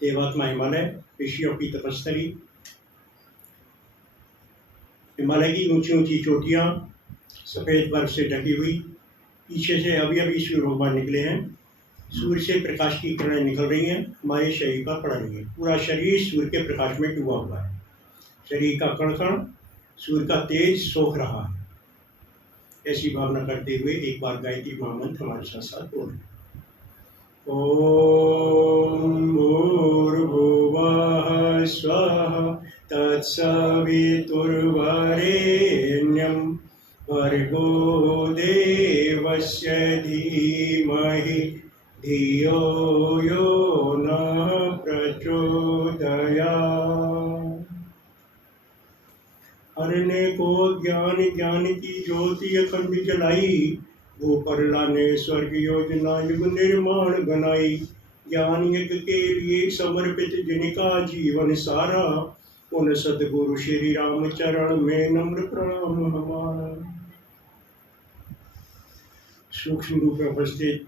देवात्मा हिमालय, ऋषियों की तपस्थली, हिमालय की ऊंची ऊंची चोटियाँ सफ़ेद बर्फ से ढकी हुई, पीछे से अभी अभी सूर्य भगवान निकले हैं, सूर्य से प्रकाश की किरणें निकल रही हैं, हमारे शरीर पर पड़ रही हैं, पूरा शरीर सूर्य के प्रकाश में डूबा हुआ है, शरीर का कण कण सूर्य का तेज सोख रहा है। ऐसी भावना करते हुए एक बार गायत्री महामंत्र हमारे साथ साथ बोलें। ओम भूर्भुवः स्वः तत्सवितुर्वरेण्यं भर्गो देवस्य धीमहि धियो यो नः प्रचोदयात्। हर ने को ज्ञान ज्ञान की ज्योति अखंड जलाई, वो परला ने स्वर्ग योजना युग निर्माण बनाई। ज्ञान यज्ञ के लिए समर्पित जिनका जीवन सारा, उन सद्गुरु श्री राम चरण में नम्र प्रणाम हमारा। सूक्ष्म रूप में उपस्थित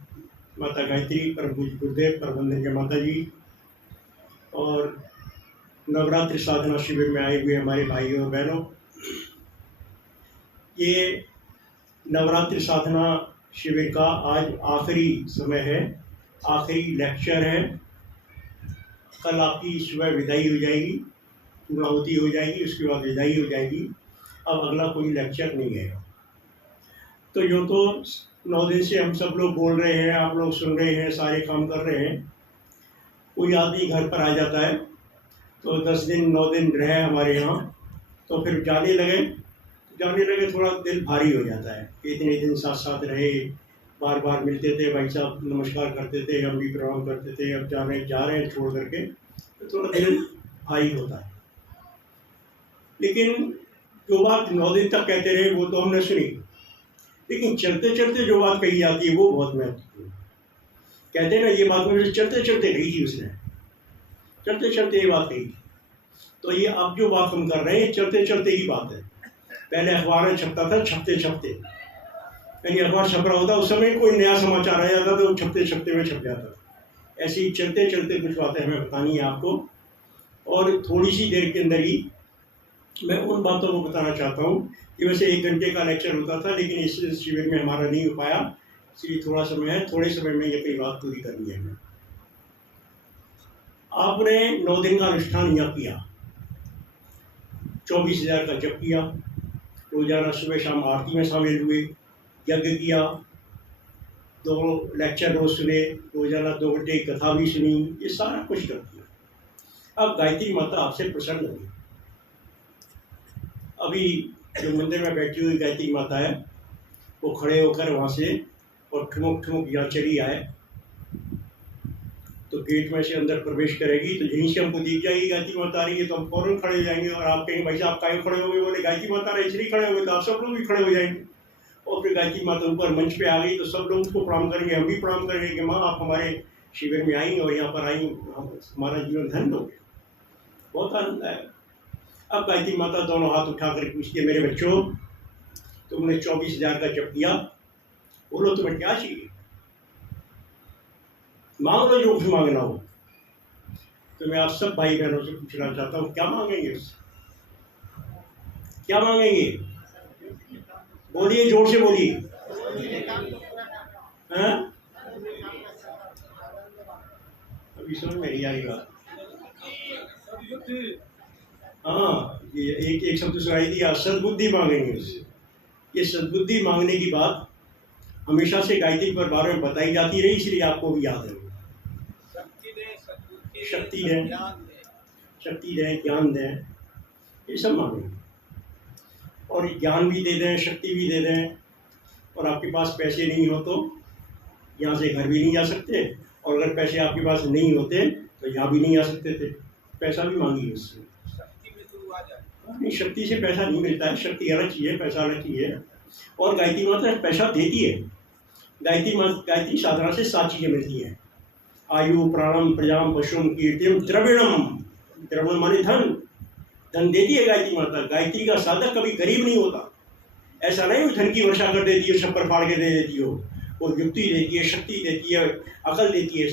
माता गायत्री, परम पूज्य गुरुदेव, परमवंदनीय माता जी और नवरात्रि साधना शिविर में आए हुए हमारे भाइयों और बहनों, ये नवरात्रि साधना शिविर का आज आखिरी समय है, आखिरी लेक्चर है। कल आपकी सुबह विदाई हो जाएगी, पूर्णाहुति हो जाएगी, उसके बाद विदाई हो जाएगी। अब अगला कोई लेक्चर नहीं है। तो यूँ तो 9 दिन से हम सब लोग बोल रहे हैं, आप लोग सुन रहे हैं, सारे काम कर रहे हैं। कोई आदमी घर पर आ जाता है तो 10 दिन 9 दिन रहे हमारे यहाँ, तो फिर जाने लगे थोड़ा दिल भारी हो जाता है कि इतने दिन साथ साथ रहे, बार बार मिलते थे, भाई साहब नमस्कार करते थे, हम भी प्रणाम करते थे, अब जा रहे हैं छोड़ करके, तो थोड़ा दिल भारी होता है। लेकिन जो बात 9 दिन तक कहते रहे वो तो हमने सुनी, लेकिन चलते चलते जो बात कही जाती है वो बहुत महत्वपूर्ण। कहते हैं ना, ये बात मुझे चलते चलते कही थी उसने, चलते चलते ये बात कही थी। तो ये अब जो बात हम कर रहे हैं चलते चलते ही बात है। पहले अखबार में छपता था छपते छपते, यानी अखबार छप रहा होता, उस समय कोई नया समाचार आ जाता तो छपते छपते में छप जाता। ऐसे ही चलते चलते कुछ बातें हमें बतानी है आपको, और थोड़ी सी देर के अंदर ही मैं उन बातों को बताना चाहता हूँ कि वैसे 1 घंटे का लेक्चर होता था, लेकिन इस शिविर में हमारा नहीं हो पाया, इसलिए थोड़ा समय है, थोड़े समय में ये कोई बात पूरी करनी है हमें। आपने 9 दिन का अनुष्ठान यहाँ किया, 24,000 का जप किया, रोजाना सुबह शाम आरती में शामिल हुए, यज्ञ किया, 2 लेक्चर रोज सुने, रोजाना 2 घंटे कथा भी सुनी, ये सारा कुछ कर दिया। अब गायत्री माता आपसे प्रसन्न हुई। अभी जो मंदिर में बैठी हुई गायत्री माता है वो खड़े होकर वहाँ से और ठुमक ठुमक यहाँ चली आए, तो गेट में से अंदर प्रवेश करेगी तो यहीं से हमको दिख जाएगी गायत्री माता आ रही है, तो हम फौरन खड़े हो जाएंगे और आप कहेंगे भाई साहब काहे खड़े हो गए, बोले गायत्री माता रहे इसलिए खड़े हो गए, तो आप सब लोग भी खड़े हो जाएंगे। और फिर गायत्री माता ऊपर मंच पे आ गई तो सब लोग उसको प्रणाम करेंगे, हम भी प्रणाम करेंगे कि माँ आप हमारे शिविर में आई और यहाँ पर आई, हमारा जीवन धन्य हो गया, बहुत आनंद आया। अब गायत्री माता दोनों हाथ उठा कर पूछती है, मेरे बच्चों तुमने 24,000 का जप किया, बोलो तुम्हें क्या चाहिए, मांग लो जो कुछ मांगना हो। तो मैं आप सब भाई बहनों से पूछना चाहता हूँ, क्या मांगेंगे उससे, क्या मांगेंगे, बोलिए, जोर से बोलिए। अभी समझ में नहीं आई बात। हाँ, ये एक शब्द सुनाई दिया, सद्बुद्धि मांगेंगे उससे। ये सद्बुद्धि मांगने की बात हमेशा से गायत्री पर बारे में बताई जाती रही, इसलिए आपको भी याद है। शक्ति दें, ज्ञान दें, ये सब मांगेंगे। और ज्ञान भी दे दें, शक्ति भी दे दें, और आपके पास पैसे नहीं हो तो यहाँ से घर भी नहीं जा सकते, और अगर पैसे आपके पास नहीं होते तो यहाँ भी नहीं आ सकते थे, पैसा भी मांगिए उससे। नहीं, शक्ति से पैसा नहीं मिलता है, शक्ति अलग चीज़ है, पैसा अलग चीज़ है। और गायत्री माता पैसा देती है। गायत्री साधना से 7 चीज़ें मिलती हैं, आयु, प्राणम, प्रजाम, पशुम, कीर्तिम, द्रविणम। द्रविण माने धन, धन देती है गायत्री माता। गायत्री का साधक कभी गरीब नहीं होता। ऐसा नहीं वो धन की वर्षा कर देती है, छप्पर फाड़ के दे देती हो, वो युक्ति देती है, शक्ति देती है, अकल देती है।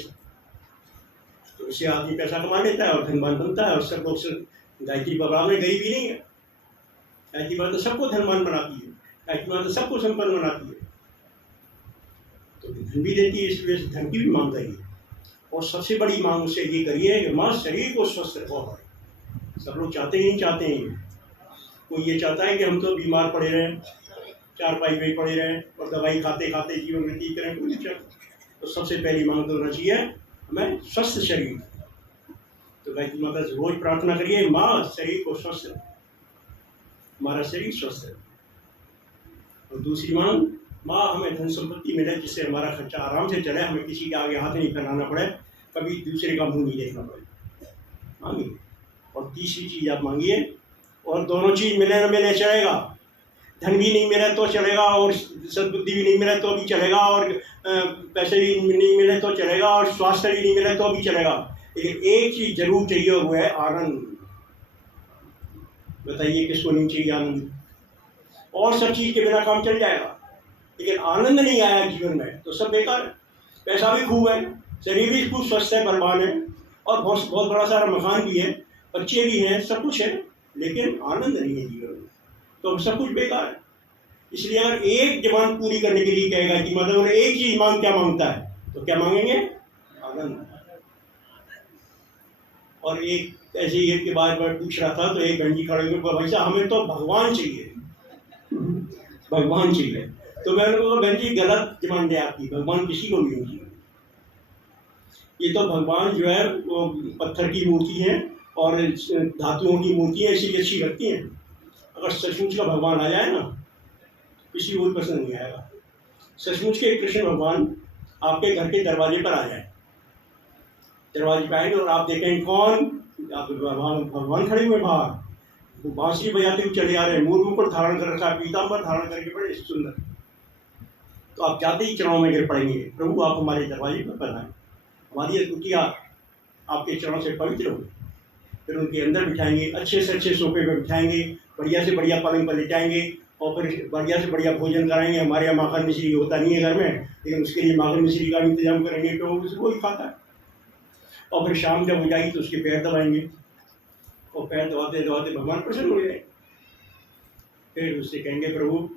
तो उससे आदमी पैसा कमा लेता है और धनवान बनता है। और सब लोग गायत्री बाबा में गरीबी नहीं है। गायत्री बाबा तो सबको धनवान बनाती है, गायत्री बाबा तो सबको संपन्न बनाती है, तो धन भी देती है, इसलिए धन की भी मांग करिए। और सबसे बड़ी मांग उससे ये करिए कि माँ शरीर को स्वस्थ रखो। सब लोग चाहते ही नहीं चाहते हैं। कोई ये चाहता है कि हम तो बीमार पड़े रहें, चारपाई में पड़े रहें और दवाई खाते खाते जीवन व्यतीत करें, कोई नहीं चाहता। तो सबसे पहली मांग तो होना चाहिए हमें स्वस्थ शरीर। तो गायत्री माता से रोज प्रार्थना करिए, माँ शरीर को स्वस्थ रखो, हमारा शरीर स्वस्थ है। और दूसरी मांग, माँ हमें धन संपत्ति मिले जिससे हमारा खर्चा आराम से चले, हमें किसी के आगे हाथ नहीं फैलाना पड़े, कभी दूसरे का मुंह नहीं देखना पड़े, मांगिए। और तीसरी चीज़ आप मांगिए, और दोनों चीज़ मिले न मिले चलेगा, धन भी नहीं मिले तो चलेगा और सद्बुद्धि भी नहीं मिले तो भी चलेगा, और पैसे भी नहीं मिले तो चलेगा, और स्वास्थ्य भी नहीं मिले तो भी चलेगा, लेकिन एक चीज़ जरूर चाहिए और वो है आनंद। बताइए किसको नहीं चाहिए आनंद? और सब चीज़ के बिना काम चल जाएगा, लेकिन आनंद नहीं आया जीवन में तो सब बेकार है। पैसा भी खूब है, शरीर भी खूब स्वस्थ है, बलवान है, और बहुत बहुत बड़ा सारा मकान भी है, बच्चे भी हैं, सब कुछ है, लेकिन आनंद नहीं है जीवन में, तो सब कुछ बेकार है। इसलिए अगर एक डिमांड पूरी करने के लिए कहेगा कि मतलब एक चीज मांग, क्या मांगता है, तो क्या मांगेंगे? आनंद। और एक ऐसे ही एक के बार बार पूछ रहा था, तो एक बहन जी खड़े हुए, भाई साहब हमें तो भगवान चाहिए, भगवान चाहिए। तो मैंने कहा बहन जी गलत डिमांड है आपकी, भगवान किसी को भी नहीं चाहिए। ये तो भगवान जो है वो पत्थर की मूर्ति है और धातुओं की मूर्ति है, इसीलिए अच्छी लगती हैं। अगर सचमुच का भगवान आ जाए ना, किसी को भी पसंद नहीं आएगा। सचमुच के कृष्ण भगवान आपके घर के दरवाजे पर आ जाए, दरवाजे पर आएंगे और आप देखेंगे कौन? भगवान खड़े हुए बाहर, वो बांसुरी बजाते हुए चले आ रहे हैं, मूल मुकुट धारण कर रखा है, पीताम्बर धारण करके, बड़े सुंदर। तो आप जाते ही चरणों में गिर पड़ेंगे, प्रभु आप हमारे दरवाजे पर बनाएं, हमारी कुटिया आपके चरणों से पवित्र हो। फिर उनके अंदर बिठाएंगे, अच्छे से अच्छे सोफे पर बिठाएंगे, बढ़िया से बढ़िया पलंग पर लिटाएंगे, और फिर बढ़िया से बढ़िया भोजन कराएंगे। हमारे यहाँ माखन मिश्री होता नहीं है घर में, लेकिन उसके लिए माखन मिश्री का इंतजाम करेंगे, तो उसको ही खाता है। और फिर शाम जब हो जाएगी तो उसके पैर दबाएंगे, और पैर दबाते दबाते भगवान प्रसन्न हो जाए। फिर उससे कहेंगे प्रभु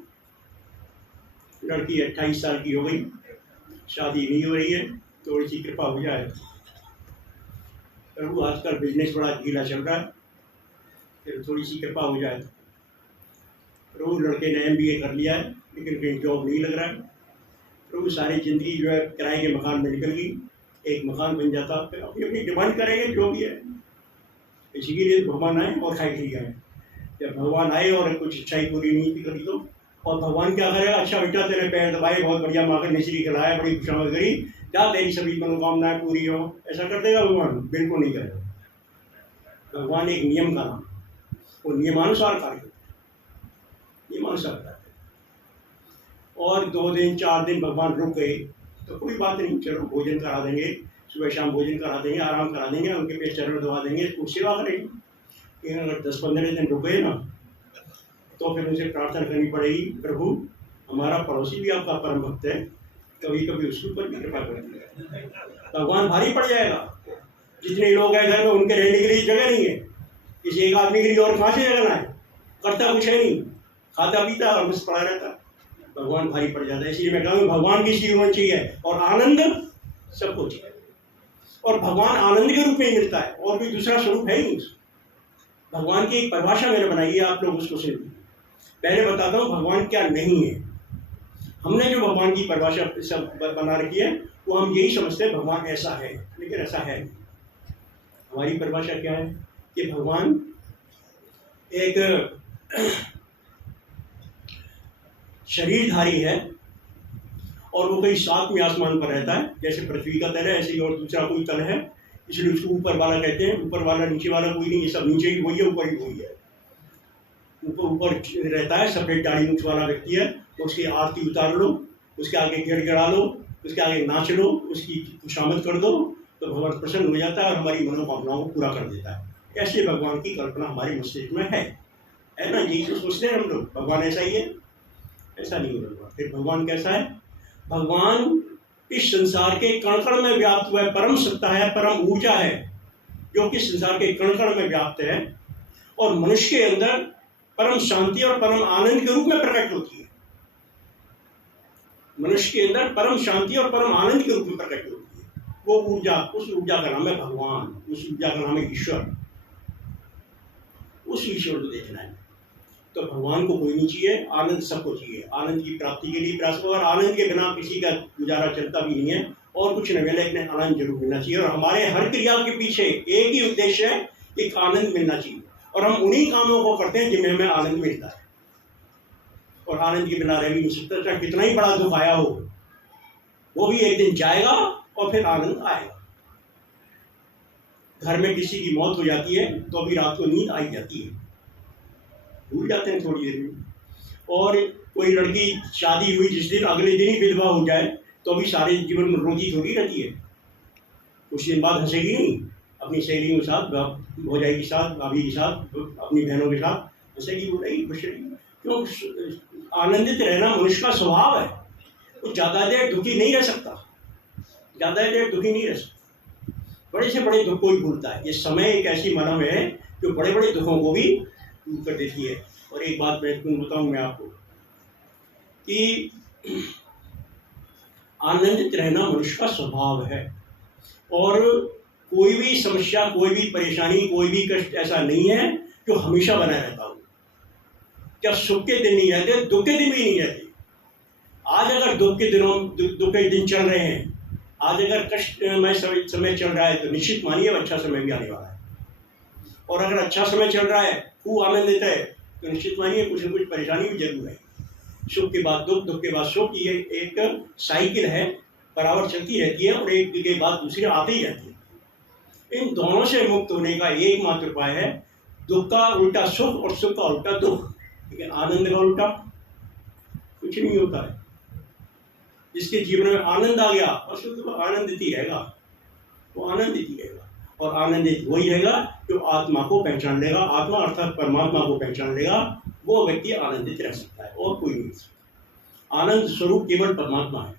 लड़की 28 साल की हो गई, शादी नहीं हो रही है, थोड़ी सी कृपा हो जाए। प्रभु आजकल बिजनेस बड़ा ढीला चल रहा है, फिर थोड़ी सी कृपा हो जाए। प्रभु लड़के ने MBA कर लिया है, लेकिन कहीं जॉब नहीं लग रहा है। प्रभु सारी ज़िंदगी जो है किराए के मकान में निकल गई, एक मकान बन जाता, फिर अपनी अपनी डिमांड करेंगे जो भी है। इसी के लिए भगवान आए और खाई खी आए। जब भगवान आए और कुछ इच्छाई पूरी नहीं थी करी, तो और भगवान क्या करेगा? अच्छा बेटा तेरे पैर दबाए, बहुत बढ़िया माखन मिश्री खिलाया, बड़ी खुशामद करी, जा तेरी सभी मनोकामनाएं पूरी हो, ऐसा कर देगा भगवान? बिल्कुल नहीं करेगा। भगवान एक नियम का नाम, वो नियमानुसार कार्य करते हैं, नियमानुसार करते हैं। और 2 दिन 4 दिन भगवान रुक गए तो कोई बात नहीं, चलो भोजन करा देंगे, सुबह शाम भोजन करा देंगे, आराम करा देंगे, उनके पे चरण दबा देंगे, कुछ सेवा करेंगे। लेकिन अगर 10-15 दिन रुक गए ना, तो फिर उनसे प्रार्थना करनी पड़ेगी, प्रभु हमारा पड़ोसी भी आपका परम भक्त है, कभी कभी उसके ऊपर भी कृपा कर दीजिए। भगवान भारी पड़ जाएगा। जितने लोग हैं घर में, उनके रहने के लिए जगह नहीं है, किसी एक आदमी के लिए और कहाँ से जगह ना है, करता कुछ है नहीं, खाता पीता और बस पड़ा रहता, भगवान भारी पड़ जाता है। इसलिए मैं कहूँ भगवान की जीवन चाहिए और आनंद सबको चाहिए, और भगवान आनंद के रूप में ही मिलता है, और भी दूसरा स्वरूप है ही। भगवान की एक परिभाषा मैंने बनाई है, आप लोग उसको सुनिए। पहले बताता हूँ भगवान क्या नहीं है। हमने जो भगवान की परिभाषा सब बना रखी है, वो हम यही समझते हैं भगवान ऐसा है, लेकिन ऐसा है नहीं। हमारी परिभाषा क्या है कि भगवान एक शरीरधारी है, और वो कहीं 7वें आसमान पर रहता है, जैसे पृथ्वी का तल है ऐसे ही और दूसरा कोई तल है, इसलिए उसको ऊपर वाला कहते हैं। ऊपर वाला नीचे वाला कोई नहीं, ये सब नीचे ही वही है, ऊपर ही वही है। ऊपर रहता है, सफेद दाढ़ी मूंछ वाला व्यक्ति है, उसकी आरती उतार लो, उसके आगे गिड़गिड़ा लो, उसके आगे नाच लो, उसकी खुशामद कर दो, तो भगवान प्रसन्न हो जाता है और हमारी मनोकामनाओं को पूरा कर देता है। ऐसे भगवान की कल्पना हमारे मस्तिष्क में है ना, यही तो सोचते हैं हम लोग, भगवान ऐसा ही है, ऐसा नहीं है भगवान। फिर भगवान कैसा है? भगवान इस संसार के कण कण में व्याप्त हुआ परम सत्ता है, परम ऊर्जा है, जो कि संसार के कण कण में व्याप्त है और मनुष्य के अंदर परम शांति और परम आनंद के रूप में प्रकट होती है। मनुष्य के अंदर परम शांति और परम आनंद के रूप में प्रकट होती है। वो ऊर्जा, उस ऊर्जा का नाम है भगवान, उस ऊर्जा का नाम है ईश्वर। उस ईश्वर को देखना है तो भगवान को कोई नहीं चाहिए, आनंद सबको चाहिए। आनंद की प्राप्ति के लिए प्रयास करो, और आनंद के बिना किसी का गुजारा चलता भी नहीं है। और कुछ न मिले, लेकिन आनंद जरूर मिलना चाहिए। और हमारे हर क्रिया के पीछे एक ही उद्देश्य है, एक आनंद मिलना चाहिए। और हम उन्हीं कामों को करते हैं जिनमें हमें आनंद मिलता है। और आनंद के बिना रह भी नहीं सकता, चाहे कितना ही बड़ा दुख आया हो, वो भी एक दिन जाएगा और फिर आनंद आएगा। घर में किसी की मौत हो जाती है तो अभी रात को नींद आई जाती है, भूल जाते हैं थोड़ी देर में। और कोई लड़की शादी हुई जिस दिन, अगले दिन ही विधवा हो जाए तो अभी सारे जीवन में रोती थोड़ी रहती है। कुछ दिन बाद हंसेगी नहीं, अपनी सहेलियों के साथ, भौजाई के साथ, भाभी के साथ, अपनी बहनों के साथ हंसेगी, बोलेगी, खुश रहेगी। क्यों? आनंदित रहना मनुष्य का स्वभाव है। वो ज़्यादा देर दुखी नहीं रह सकता, ज़्यादा देर दुखी नहीं रह सकता। बड़े से बड़े दुख को ही भूलता है। ये समय एक ऐसी मानव है जो बड़े बड़े दुखों को भी दूर कर देती है। और एक बात मैं बताऊं मैं आपको कि आनंदित रहना मनुष्य का स्वभाव है। और कोई भी समस्या, कोई भी परेशानी, कोई भी कष्ट ऐसा नहीं है जो हमेशा बना रहता हो। जब सुख के दिन नहीं रहते, दुख के दिन भी नहीं रहते। आज अगर दुख के दिन चल रहे हैं, आज अगर कष्टमय समय चल रहा है, तो निश्चित मानिए अच्छा समय भी आने वाला है। और अगर अच्छा समय चल रहा है, खूब आनंदित है, तो निश्चित मानिए कुछ न कुछ परेशानी भी जरूर है। सुख के बाद दुख, दुख के बाद सुख, ये एक साइकिल है, बराबर चलती रहती है और एक के बाद दूसरी आती ही रहती है। इन दोनों से मुक्त होने का एकमात्र उपाय है दुख का उल्टा सुख और सुख का उल्टा दुख। लेकिन आनंद का उल्टा कुछ नहीं होता है। जिसके जीवन में आनंद आ गया और शुद्ध आनंदित ही रहेगा, वो आनंदित ही रहेगा। और आनंदित वही रहेगा जो आत्मा को पहचान लेगा, आत्मा अर्थात परमात्मा को पहचान लेगा, वो व्यक्ति आनंदित रह सकता है और कोई नहीं सकता। आनंद स्वरूप केवल परमात्मा है।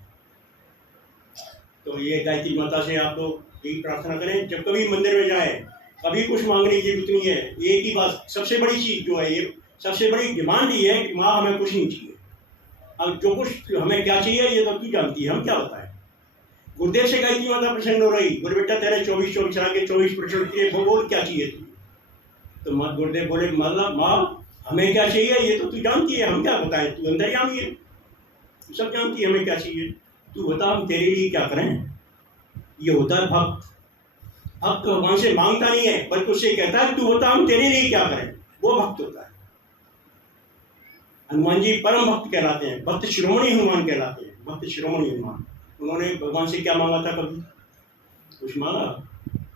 तो ये गायत्री माता से आप लोग यही प्रार्थना करें, जब कभी मंदिर में जाए, कभी कुछ मांगने की जरूरत नहीं है। एक ही बात, सबसे बड़ी चीज जो है, ये सबसे बड़ी डिमांड ये है कि माँ हमें कुछ नहीं चाहिए। अब जो कुछ हमें क्या चाहिए ये तो तू जानती है, हम क्या बताएं। गुरुदेव से गायत्री माता प्रसन्न हो रही, गुरु बेटा तेरे 24 आगे 24% के बोल क्या चाहिए तुझे। तो माँ गुरुदेव बोले, मतलब माँ हमें क्या चाहिए ये तो तू जानती है, हम क्या बताएं, तू अंतर्यामी है, तू सब जानती है हमें क्या चाहिए। तू बता हम तेरे लिए क्या करें। ये होता है भक्त। भक्त भगवान से मांगता नहीं है, बल्कि उससे कहता है तू बता हम तेरे लिए क्या करें, वो भक्त होता है। हनुमान जी परम भक्त कहलाते हैं, भक्त शिरोमणि हनुमान कहलाते हैं, भक्त शिरोमणि हनुमान। उन्होंने भगवान से क्या मांगा था? कभी कुछ मांगा?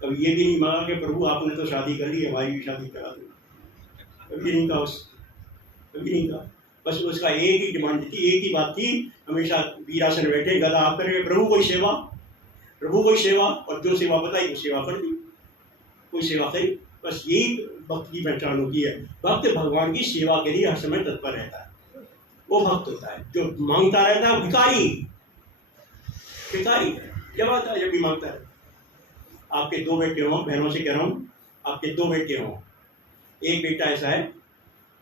कभी ये भी नहीं मांगा कि प्रभु आपने तो शादी कर ली, हमारी भी शादी करा दो। कभी नहीं कहा, कभी नहीं कहा। बस उसका एक ही डिमांड थी, एक ही बात थी, हमेशा वीरासन बैठे, गदा आप करेंगे, प्रभु कोई सेवा, प्रभु कोई सेवा, और जो सेवा बताई वो सेवा कर दी, कोई सेवा करी। बस यही भक्त की पहचान होती है। भक्त भगवान की सेवा के लिए हर समय तत्पर रहता है, वो भक्त होता है। जो मांगता रहता है भिखारी, भिखारी जब आता है, जब भी मांगता है। आपके 2 बेटे हों, बहनों से कह रहा हूँ, आपके 2 बेटे हों, एक बेटा ऐसा है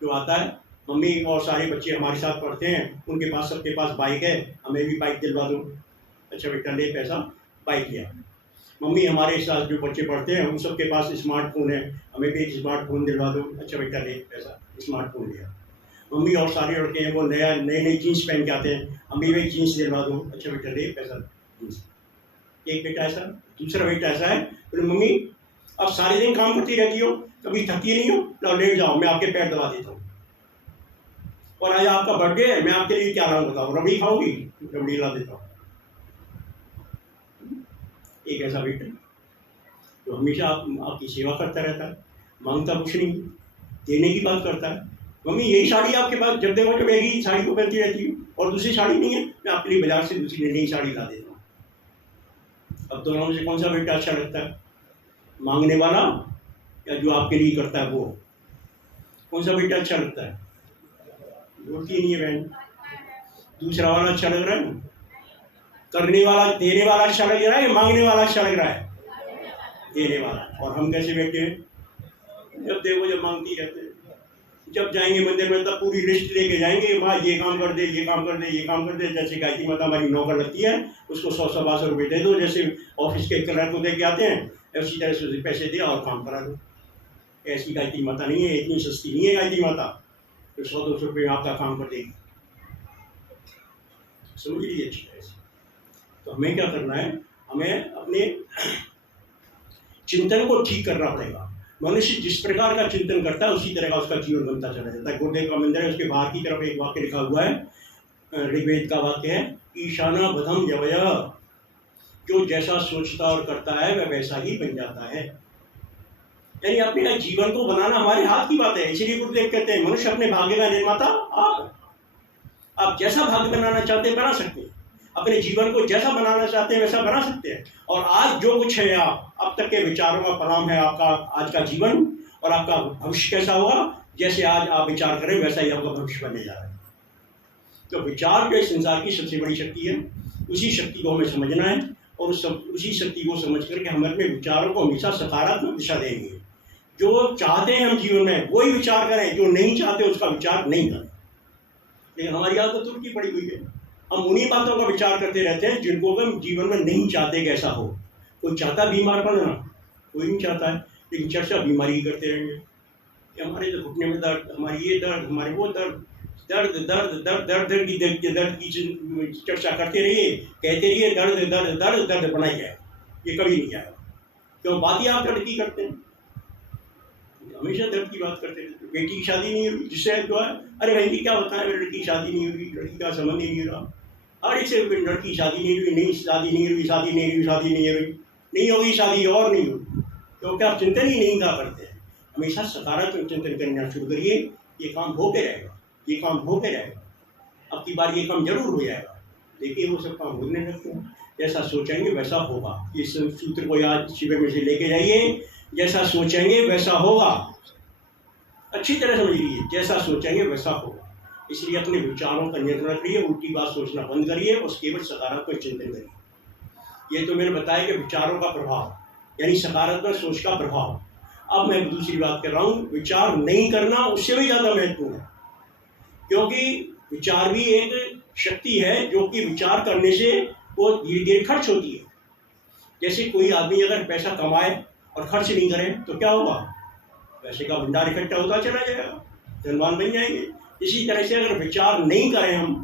जो आता है, मम्मी और सारे बच्चे हमारे साथ पढ़ते हैं, उनके पास, सबके पास बाइक है, हमें भी बाइक दिलवा दो। अच्छा बेटा ले पैसा, बाइक लिया। मम्मी हमारे साथ जो बच्चे पढ़ते हैं उन सबके पास स्मार्टफोन है, हमें भी एक स्मार्टफोन दिलवा दो। अच्छा बेटा ले पैसा, स्मार्टफोन लिया। मम्मी और सारे लड़के हैं वो नए जीन्स पहन के आते हैं, हमें भी जीन्स दिलवा दो। अच्छा बेटा ले पैसा, जीन्स। एक बेटा ऐसा। दूसरा बेटा ऐसा है, बोले मम्मी अब सारे दिन काम करती रहती हो, कभी थकती नहीं हो, लो लेट जाओ, मैं आपके पैर दबा देता हूँ। और आज आपका बर्थडे है, मैं आपके लिए क्या लाऊं बताओ, रबड़ी खाओगी? रबड़ी ला देता हूँ। एक ऐसा बेटा जो हमेशा आपकी सेवा करता रहता है, मांगता कुछ नहीं, देने की बात करता है। मम्मी यही साड़ी आपके पास, जब देखो जब एक ही साड़ी को पहनती रहती हूँ और दूसरी साड़ी नहीं है, मैं आपके लिए बाजार से दूसरी नई साड़ी ला देता हूँ। अब दोनों में से कौन सा बेटा अच्छा लगता है? मांगने वाला या जो आपके लिए करता है वो? कौन सा बेटा अच्छा लगता है? बोलती नहीं है बहन। दूसरा वाला अच्छा लग रहा है ना, करने वाला, देने वाला अच्छा लग रहा है या मांगने वाला अच्छा लग रहा है? देने वाला। और हम कैसे बैठे हैं? जब देखो जब मांगती रहते हैं। जब जाएंगे मंदिर में तब पूरी लिस्ट लेके जाएंगे, वहाँ ये काम कर दे, ये काम कर दे, ये काम कर दे। जैसे गायत्री माता हमारी नौकर लगती है, उसको 100-125 रुपये दे दो, जैसे ऑफिस के क्लर्क को दे के आते हैं, उसी तरह से पैसे दे और काम करा दो। ऐसी गायत्री माता नहीं है, इतनी सस्ती नहीं है गायत्री माता तो 100-200 रुपये में आपका काम कर देगी। समझ लीजिए अच्छी तरह से। तो हमें क्या करना है? हमें अपने चिंतन को ठीक करना पड़ेगा। मनुष्य जिस प्रकार का चिंतन करता है उसी तरह का उसका जीवन बनता चला जाता है। गुरुदेव का मंदिर है, उसके बाहर की तरफ एक वाक्य लिखा हुआ है, ऋग्वेद का वाक्य है, ईशाना बधम यवय, जो जैसा सोचता और करता है वह वैसा ही बन जाता है। यानी अपने जीवन को बनाना हमारे हाथ की बात है। इसीलिए गुरुदेव कहते हैं मनुष्य अपने भाग्य का निर्माता आप जैसा भाग्य बनाना चाहते हैं बना सकते हैं, अपने जीवन को जैसा बनाना चाहते हैं वैसा बना सकते हैं। और आज जो कुछ है, आप अब तक के विचारों का परिणाम है आपका आज का जीवन, और आपका भविष्य कैसा होगा, जैसे आज आप विचार करें वैसा ही आपका भविष्य बनने जा रहा है। तो विचार जो इस संसार की सबसे बड़ी शक्ति है, उसी शक्ति को हमें समझना है और उसी शक्ति को समझ करके हमें अपने विचारों को हमेशा सकारात्मक दिशा देनी है। जो चाहते हैं हम जीवन में वही विचार करें, जो नहीं चाहते उसका विचार नहीं करें। लेकिन हमारी आदत उल्टी पड़ी हुई है, हम उन्हीं बातों का विचार करते रहते हैं जिनको हम जीवन में नहीं चाहते कैसा हो। कोई चाहता बीमार पड़ना, कोई नहीं चाहता है, लेकिन चर्चा बीमारी करते रहेंगे कि हमारे तो घुटने में दर्द, हमारी ये दर्द, हमारे वो दर्द, दर्द दर्द दर्द दर्द दर्द की चर्चा करते रहिए, कहते रहिए दर्द दर्द दर्द दर्द बनाई जाए, ये कभी नहीं जाएगा। क्यों? बात ही आप दर्द की करते हैं, हमेशा दर्द की बात करते रहते। बेटी की शादी नहीं हुई, जिससे जो है अरे बहन जी क्या बताएं, लड़की की शादी नहीं हुई, लड़की का संबंध ही नहीं रहा। और इससे लड़की की शादी नहीं हुई, नहीं शादी नहीं हुई, शादी नहीं हुई, शादी नहीं हुई, नहीं होगी शादी और नहीं होगी, क्योंकि आप चिंतन ही नहीं क्या करते हैं। हमेशा सकारात्मक चिंतन करना शुरू करिए, ये काम होके रहेगा, ये काम होके रहेगा, अब की बार ये काम जरूर हो जाएगा। देखिए वो सब काम होने लगते हैं। जैसा सोचेंगे वैसा होगा। इस सूत्र को याद शिविर में से लेके जाइए, जैसा सोचेंगे वैसा होगा। अच्छी तरह समझ लीजिए, जैसा सोचेंगे वैसा होगा। इसलिए अपने विचारों का नियंत्रण करिए, उल्टी बात सोचना बंद करिए और केवल सकारात्मक चिंतन करिए। ये तो मैंने बताया कि विचारों का प्रभाव, यानी सकारात्मक सोच का प्रभाव। अब मैं दूसरी बात कर रहा हूँ, विचार नहीं करना उससे भी ज़्यादा महत्वपूर्ण है, क्योंकि विचार भी एक शक्ति है जो कि विचार करने से वो धीरे धीरे खर्च होती है। जैसे कोई आदमी अगर पैसा कमाए और खर्च नहीं करे तो क्या होगा? पैसे का भंडार इकट्ठा होता चला जाएगा, धनवान बन जाएंगे। इसी तरह से अगर विचार नहीं करें हम,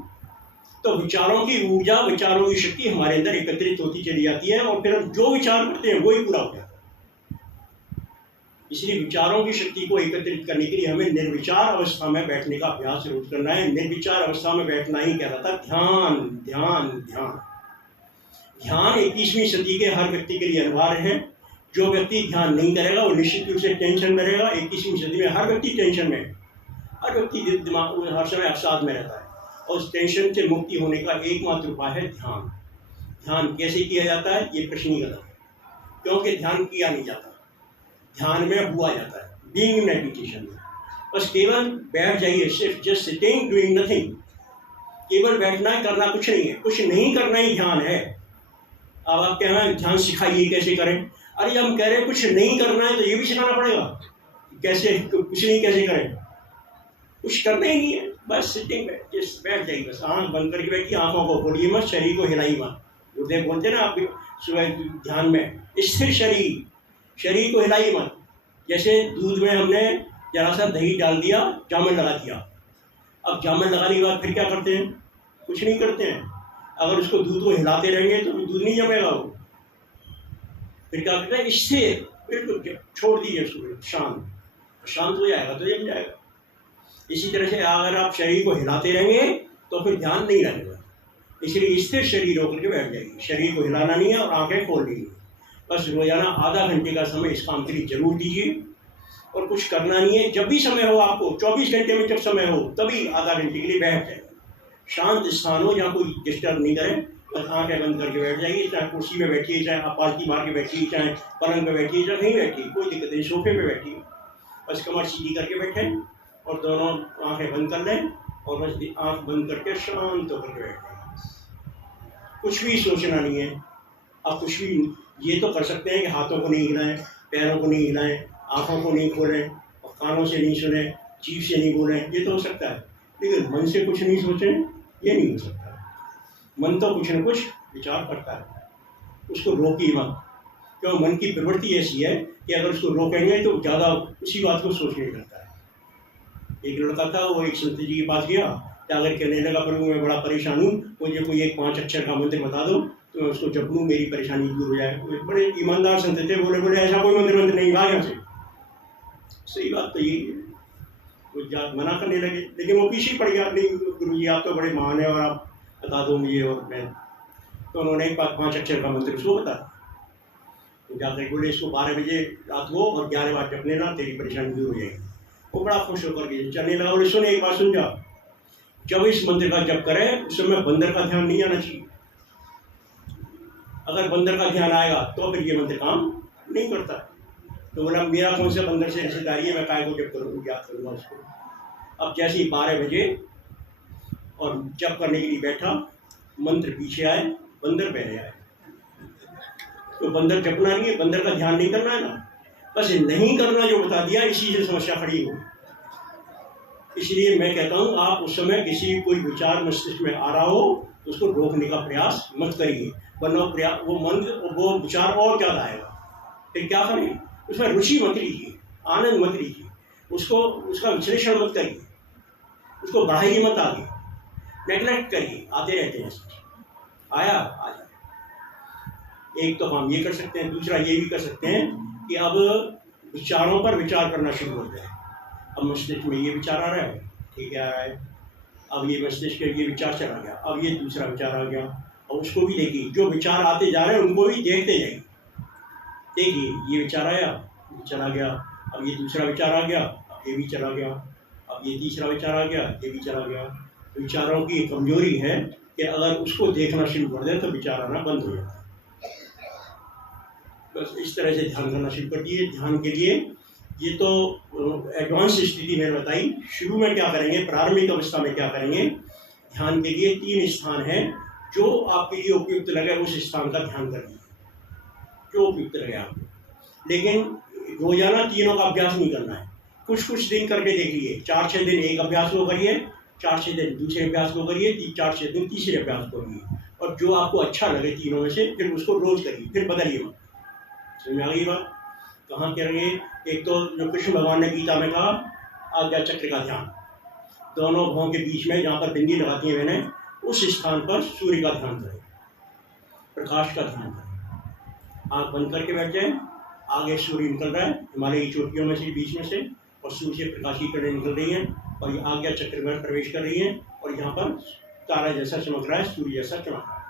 तो विचारों की ऊर्जा, विचारों की शक्ति हमारे अंदर एकत्रित होती चली जाती है और फिर हम जो विचार करते हैं वही पूरा हो जाता है। इसलिए विचारों की शक्ति को एकत्रित करने के लिए हमें निर्विचार अवस्था में बैठने का अभ्यास रोज करना है। निर्विचार अवस्था में बैठना ही क्या रहता है? ध्यान ध्यान ध्यान। ध्यान 21वीं सदी के हर व्यक्ति के लिए अनिवार्य है। जो व्यक्ति ध्यान नहीं करेगा वो निश्चित रूप से टेंशन में रहेगा। 21वीं सदी में हर व्यक्ति टेंशन में है, हर व्यक्ति दिमाग हर समय अवसाद में रहता है, और उस टेंशन से मुक्ति होने का एकमात्र उपाय है ध्यान। ध्यान कैसे किया जाता है? ये प्रश्न ही गलत है, क्योंकि ध्यान किया नहीं जाता, ध्यान में हुआ जाता है, बीइंग मेडिटेशन में। बस केवल बैठ जाइए, सिर्फ जस्ट सिटिंग डूइंग नथिंग, केवल बैठना है, करना कुछ नहीं है, कुछ नहीं करना ही ध्यान है। अब आप कह रहे हैं ध्यान सिखाइए कैसे करें, अरे हम कह रहे हैं कुछ नहीं करना है तो ये भी सिखाना पड़ेगा, कैसे कुछ नहीं कैसे करें? कुछ करना ही नहीं है, बस सिटिंग बैठ जाइए, बस आँख बंद करके बैठिए, आँखों को खोलिए मत, शरीर को हिलाइए मत। गुरुदेव बोलते हैं ना आप सुबह ध्यान में, स्थिर शरीर, शरीर को हिलाइए मत। जैसे दूध में हमने जरा सा दही डाल दिया, जामुन लगा दिया, अब जामुन लगाने के बाद फिर क्या करते हैं? कुछ नहीं करते हैं। अगर उसको दूध को हिलाते रहेंगे तो दूध नहीं जमेगा, वो फिर क्या करते हैं? स्थिर, बिल्कुल छोड़ दीजिए उसको, शांत हो जाएगा तो जम जाएगा। इसी तरह से अगर आप शरीर को हिलाते रहेंगे तो फिर ध्यान नहीं लगेगा। इसलिए स्थिर शरीर होकर के बैठ जाइए, शरीर को हिलाना नहीं है और आंखें खोल ली। बस रोजाना आधा घंटे का समय इस काम के लिए जरूर दीजिए, और कुछ करना नहीं है। जब भी समय हो आपको, 24 घंटे में जब समय हो तभी आधा घंटे के लिए बैठ जाए। शांत स्थान हो जहाँ कोई डिस्टर्ब नहीं करे, बस आंखें बंद करके बैठ जाइए। चाहे कुर्सी में बैठिए, चाहे आप पालकी मार के बैठिए, चाहे पलंग पे बैठिए, चाहे कहीं बैठिए, कोई दिक्कत नहीं, सोफे पे बैठिए, बस कमर सीधी करके बैठे और दोनों आंखें बंद कर लें और बस आंख बंद करके शांत होकर बैठ जाए। कुछ भी सोचना नहीं है। आप कुछ भी ये तो कर सकते हैं कि हाथों को नहीं हिलाएं, पैरों को नहीं हिलाएं, आँखों को नहीं खोलें और कानों से नहीं सुने, जीभ से नहीं बोलें, ये तो हो सकता है। लेकिन मन से कुछ नहीं सोचें, ये नहीं हो सकता। मन तो कुछ न कुछ विचार करता है, उसको रोकिए मत। क्यों? मन की प्रवृत्ति ऐसी है कि अगर उसको रोकेंगे तो ज़्यादा उसी बात को सोचने लगता है। एक लड़का था, वो एक संत जी के पास गया, जाकर कहने लगा, प्रभु मैं बड़ा परेशान हूँ, मुझे कोई एक 5 अक्षर का मंत्र बता दो तो मैं उसको जप लूँ, मेरी परेशानी दूर हो जाए। बड़े ईमानदार संत थे, बोले ऐसा कोई मंत्र नहीं भाग यहाँ से। सही बात तो यही है। वो मना करने लगे, लेकिन वो पीछे पड़ गया, नहीं गुरु जी आप तो बड़े महान है और आप बता दो मुझे। और मैं तो उन्होंने एक 5 अक्षर का मंत्र उसको बताया। तो जाकर बोले इसको 12 बजे रात को और 11 बार जपने ना, तेरी परेशानी दूर हो जाएगी। वो बड़ा खुश होकर के चलने लगा। बोले सुने एक बात सुन जा, जब इस मंत्र का जप करें उस समय बंदर का ध्यान नहीं आना चाहिए। अगर बंदर का ध्यान आएगा तो फिर ये मंत्र काम नहीं करता। तो बोला मेरा कौन सा बंदर से रिश्तेदारी है, मैं काय को जप करूँ, याद करूँगा उसको। अब जैसे ही 12 बजे और जप करने के लिए बैठा, मंत्र पीछे आए, बंदर पहले आए। तो बंदर जपना नहीं है, बंदर का ध्यान नहीं करना है ना, बस नहीं करना जो बता दिया, इसी से समस्या खड़ी हो। इसलिए मैं कहता हूँ आप उस समय किसी कोई विचार मस्तिष्क में आ रहा हो तो उसको रोकने का प्रयास मत करिए, वरना वो मंत्र वो विचार और ज़्यादा आएगा। फिर क्या करें? उसमें रुचि मत लीजिए, आनंद मत लीजिए, उसको उसका विश्लेषण मत करिए, उसको बढ़ाइए मत, आगे नेगलेक्ट करिए। आते रहते हैं, आया आ जाए। एक तो हम ये कर सकते हैं, दूसरा ये भी कर सकते हैं कि अब विचारों पर विचार करना शुरू कर दें। अब मस्तिष्क में ये विचार आ रहा है, ठीक है आ रहा है, अब ये मस्तिष्क में ये विचार चला गया, अब ये दूसरा विचार आ गया, और उसको भी देखिए। जो विचार आते जा रहे हैं उनको भी देखते जाइए। देखिए ये विचार आया, ये चला गया, अब ये दूसरा विचार आ गया, अब ये भी चला गया, अब ये तीसरा विचार आ गया, ये भी चला गया। विचारों की कमजोरी है कि अगर उसको देखना शुरू कर दें तो विचार आना बंद हो जाता है। बस इस तरह से ध्यान करना शुरू कर दिए। ध्यान के लिए ये तो एडवांस स्थिति मैंने बताई। शुरू में क्या करेंगे, प्रारंभिक अवस्था में क्या करेंगे? ध्यान के लिए 3 स्थान हैं, जो आपके लिए उपयुक्त लगे उस स्थान का ध्यान कर लीजिए, जो उपयुक्त लगे आपको। लेकिन रोजाना तीनों का अभ्यास नहीं करना है, कुछ कुछ दिन करके देख लीजिए। 4-6 दिन एक अभ्यास को करिए, 4-6 दिन दूसरे अभ्यास को करिए, 4-6 दिन तीसरे अभ्यास को करिए, और जो आपको अच्छा लगे तीनों में से फिर उसको रोज करिए, फिर बदलिए मत। समझ आ गई बात? कहाँ करेंगे? एक तो जो कृष्ण भगवान ने गीता में कहा, आज्ञा चक्र का ध्यान, दोनों भुवों के बीच में जहाँ पर बिंदी लगाती है मैंने, उस स्थान पर सूर्य का ध्यान करें, प्रकाश का ध्यान करें। आँख बंद करके बैठ जाए, आगे सूर्य निकल रहा है हिमालय की चोटियों में से, बीच में से, और सूर्य से प्रकाश की किरणें निकल रही हैं और ये आज्ञा चक्र में प्रवेश कर रही हैं, और यहाँ पर तारा जैसा चमक रहा है, सूर्य जैसा चमक रहा है।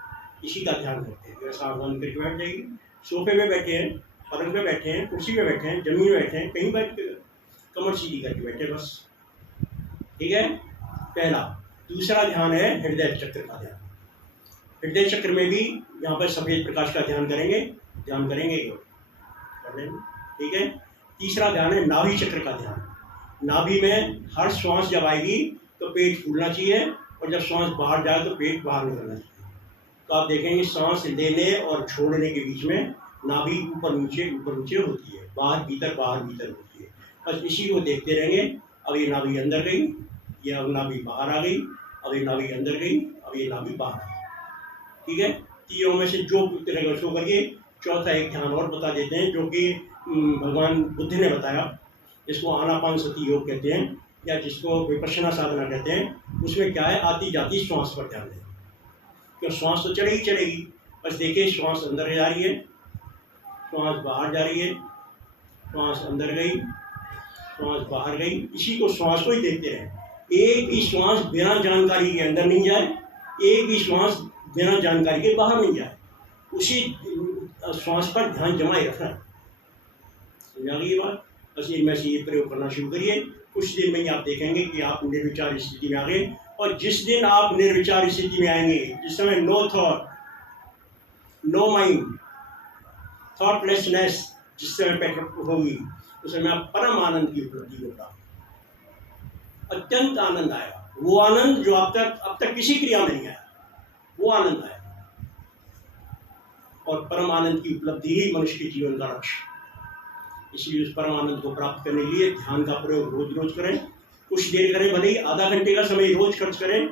इसी का ध्यान करते हैं। जैसा आँख बंद करके बैठ जाएगी, सोफे में बैठे हैं, पलंग पे बैठे हैं, कुर्सी पे बैठे हैं, जमीन में बैठे हैं, कहीं बैठ के कमर सीधी करके बैठे, बस। ठीक है, पहला। दूसरा ध्यान है हृदय चक्र का ध्यान। हृदय चक्र में भी यहाँ पर सफेद प्रकाश का ध्यान करेंगे, कर लेंगे। ठीक है। तीसरा ध्यान है नाभि चक्र का ध्यान। नाभि में हर श्वास जब आएगी तो पेट फूलना चाहिए, और जब श्वास बाहर जाए तो पेट बाहर निकलना चाहिए। तो आप देखेंगे सांस लेने और छोड़ने के बीच में नाभि ऊपर नीचे होती है, बाहर भीतर होती है। बस इसी को देखते रहेंगे। अब ये नाभि अंदर गई, ये अब नाभि बाहर आ गई, अब ये नाभि अंदर गई, अब ये नाभि बाहर आ गई। ठीक है, तीनों में से जो रहेगा उसको करिए। चौथा एक ध्यान और बता देते हैं, जो कि भगवान बुद्ध ने बताया, जिसको आनापानसति योग कहते हैं, या जिसको विपश्यना साधना कहते हैं। उसमें क्या है, आती जाती श्वास पर ध्यान दें, क्योंकि श्वास तो चलेगी। बस देखिए, श्वास अंदर जा रही है, श्वास बाहर जा रही है, श्वास अंदर गई, श्वास बाहर गई। इसी को, श्वास को ही देखते रहें। एक भी श्वास बिना जानकारी के अंदर नहीं जाए, एक भी श्वास बिना जानकारी के बाहर नहीं जाए। उसी श्वास पर ध्यान जमाए रखना। समझा गई ये बात? बस इनमें से ये प्रयोग करना शुरू करिए। कुछ दिन में ही आप देखेंगे कि आप निर्विचार स्थिति में आ गए। और जिस दिन आप निर्विचार स्थिति में आएंगे, जिस समय no thought, no mind, thoughtlessness जिस समय प्रकट होगी, उस समय आप परम आनंद की उपलब्धि होगा, अत्यंत आनंद आएगा। वो आनंद जो अब तक किसी क्रिया में नहीं आया, वो आनंद आएगा। और परम आनंद की उपलब्धि ही मनुष्य के जीवन का लक्ष्य। इसलिए उस परम आनंद को प्राप्त करने के लिए ध्यान का प्रयोग रोज रोज करें। कुछ देर करें, भले ही आधा घंटे का समय रोज खर्च करें।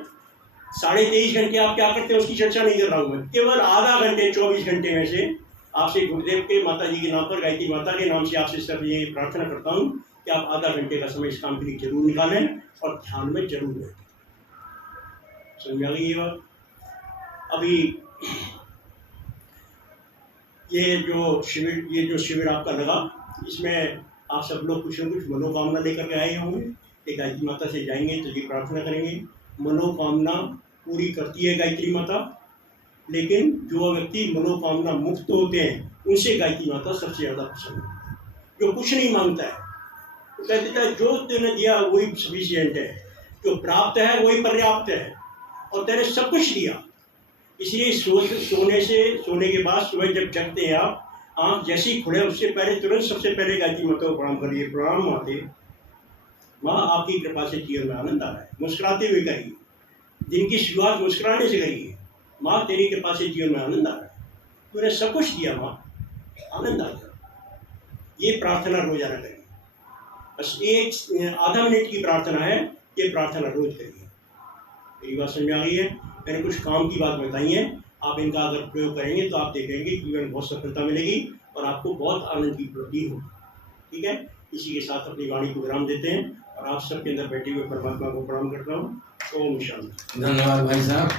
23.5 घंटे आप क्या करते हैं उसकी चर्चा नहीं कर रहा हूँ मैं, केवल आधा घंटे 24 घंटे में से आपसे गुरुदेव के, माता जी के नाम पर, गायत्री माता के नाम से आपसे सब ये प्रार्थना करता हूँ कि आप आधा घंटे का समय इस काम के लिए जरूर निकालें और ध्यान में जरूर रहें। समझ आ गई ये बात? अभी ये जो शिविर आपका लगा, इसमें आप सब लोग कुछ न कुछ मनोकामना लेकर के आए होंगे। कि गायत्री माता से जाएंगे तो ये प्रार्थना करेंगे, मनोकामना पूरी करती है गायत्री माता, लेकिन जो व्यक्ति मनोकामना मुक्त होते हैं उनसे गायत्री माता सबसे ज़्यादा पसंद है। जो कुछ नहीं मांगता है तो कह देता है जो तूने दिया वही सफिशिएंट है, जो प्राप्त है वही पर्याप्त है, और तेरे सब कुछ दिया। इसलिए सोने के बाद सुबह जब जगते हैं आप, आँख जैसे ही खुले उससे पहले तुरंत सबसे पहले गायत्री माता को प्रणाम करिए। प्रणाम माते, माँ आपकी कृपा से जीवन में आनंद आ रहा है, मुस्कुराते हुए करिए। दिन की शुरुआत मुस्कुराने से करिए। माँ तेरी कृपा से जीवन में आनंद आ रहा है, तूने सब कुछ दिया माँ, आनंद आ गया। ये प्रार्थना रोजाना करिए। बस एक आधा मिनट की प्रार्थना है, ये प्रार्थना रोज करिए। मेरी बात समझ में आ गई है? मैंने कुछ काम की बात बताई है, आप इनका अगर प्रयोग करेंगे तो आप देखेंगे जीवन में बहुत सफलता मिलेगी और आपको बहुत आनंद की उपलब्धि होगी। ठीक है, इसी के साथ अपनी वाणी को विराम देते हैं और आप सबके अंदर बैठे हुए परमात्मा को प्रणाम करता हूँ। ओम शांति। धन्यवाद भाई साहब।